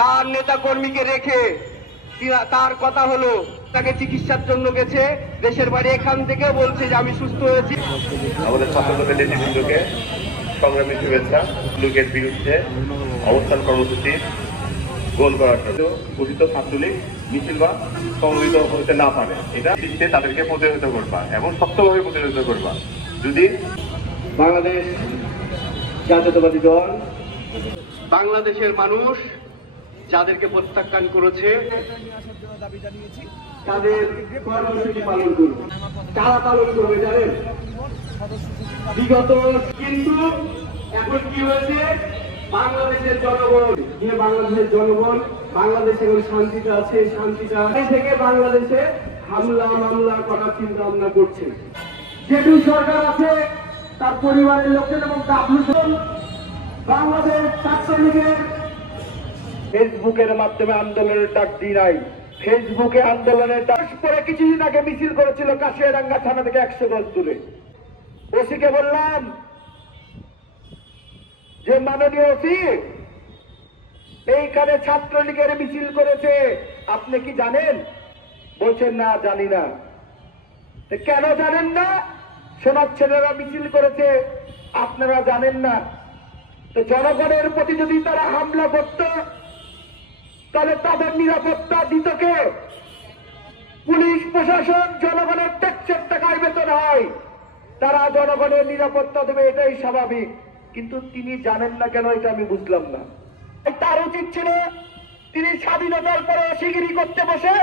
তার নেতা কর্মীকে রেখে তার কথা হলো তাকে চিকিৎসার জন্য গেছে, দেশের বাড়ি এখান থেকে বলছে যে আমি সুস্থ হয়েছি। আমাদের ছাত্রদলের নেতৃবৃন্দকে সংগ্রামী শুভেচ্ছা। লোকের বিরুদ্ধে অবস্থান কর্মসূচি গোল করার জন্য কথিত ছাত্রলীগ মিছিল বা সংগঠিত হতে না পারে, এটা দিচ্ছে তাদেরকে প্রতিহত করবা এবং শক্তভাবে প্রতিহত করবা। যদি বাংলাদেশ জাতীয়তাবাদী দল বাংলাদেশের মানুষ যাদেরকে প্রত্যাখ্যান করেছে তাদের কর্মসূচি পালন করবে। কারা পালন করবে জানেন? বিগত কিন্তু এখন কি হয়েছে, বাংলাদেশের জনগণ বাংলাদেশে শান্তিতে আছে, শান্তিটা থেকে বাংলাদেশে হামলা মামলা করার চিন্তা ভাবনা করছে। যেটু সরকার আছে তার পরিবারের লোকজন এবং বাংলাদেশ ছাত্রলীগের ফেসবুকের মাধ্যমে আন্দোলনের ডাক দিই নাই। ফেসবুকে আন্দোলনের ডাক পরে কিছুদিন আগে মিছিল করেছিল কাশিয়াডাঙ্গা থানা থেকে 100 গজ দূরে। ওসিকে বললাম যে মাননীয় ওসি, এইখানে ছাত্রলীগের মিছিল করেছে, আপনি কি জানেন? বলছেন না, জানি না। কেন জানেন না? সোনার ছেলেরা মিছিল করেছে, আপনারা জানেন না। তো জনগণের প্রতি যদি তারা হামলা করত তাহলে তাদের নিরাপত্তা দিত কে? পুলিশ প্রশাসন জনগণের ট্যাক্সের টাকায় বেতন হয়, তারা জনগণের নিরাপত্তা দেবে, এটাই স্বাভাবিক। কিন্তু তিনি জানেন না কেন, এটা আমি বুঝলাম না। তার উচিত ছিল তিনি স্বাধীনতার পরে শিগগিরি করতে বসে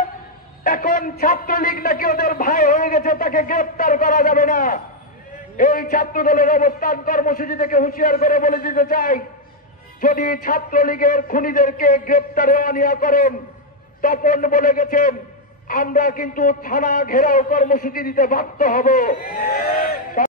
এখন ছাত্রলীগ নাকি ওদের ভাই হয়ে গেছে, তাকে গ্রেপ্তার করা যাবে না। এই ছাত্র দলের অবস্থান কর্মসূচি থেকে হুঁশিয়ার করে বলে দিতে চাই, যদি ছাত্রলীগের খুনিদেরকে গ্রেপ্তারে অনিয়া করেন, তপন বলে গেছেন আমরা কিন্তু থানা ঘেরাও কর্মসূচি দিতে বাধ্য হব।